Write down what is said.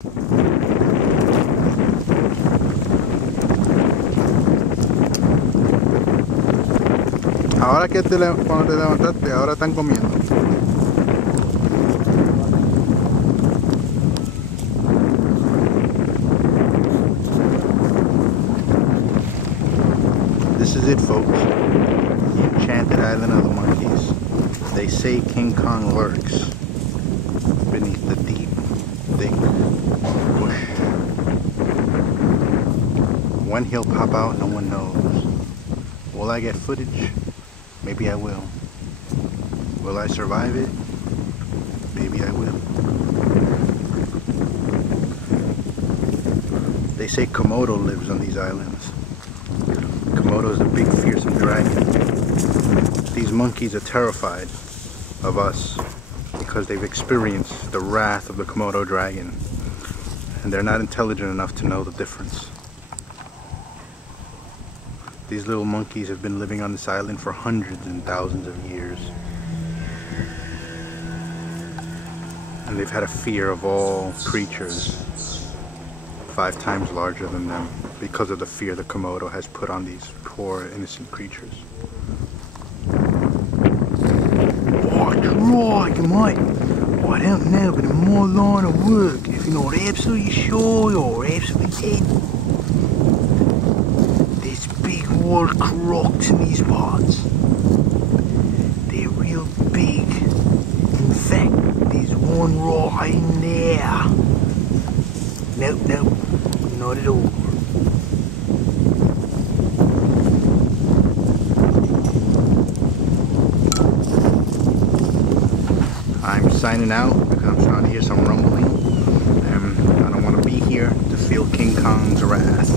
Ahora que cuando te levantaste, ahora están comiendo. This is it, folks. The enchanted island of the monkeys. They say King Kong lurks beneath the deep, thick bush. When he'll pop out, no one knows. Will I get footage? Maybe I will. Will I survive it? Maybe I will. They say Komodo lives on these islands. Komodo is a big fearsome dragon. These monkeys are terrified of us because they've experienced the wrath of the Komodo dragon, and they're not intelligent enough to know the difference. These little monkeys have been living on this island for hundreds and thousands of years. And they've had a fear of all creatures 5 times larger than them because of the fear the Komodo has put on these poor innocent creatures. Oh, right, mate. I don't know, but in my line of work, if you're not absolutely sure, you're absolutely dead. Wild crocs in these parts. They're real big. In fact, there's one right in there. Nope, not at all. I'm signing out because I'm starting to hear some rumbling. I don't want to be here to feel King Kong's wrath.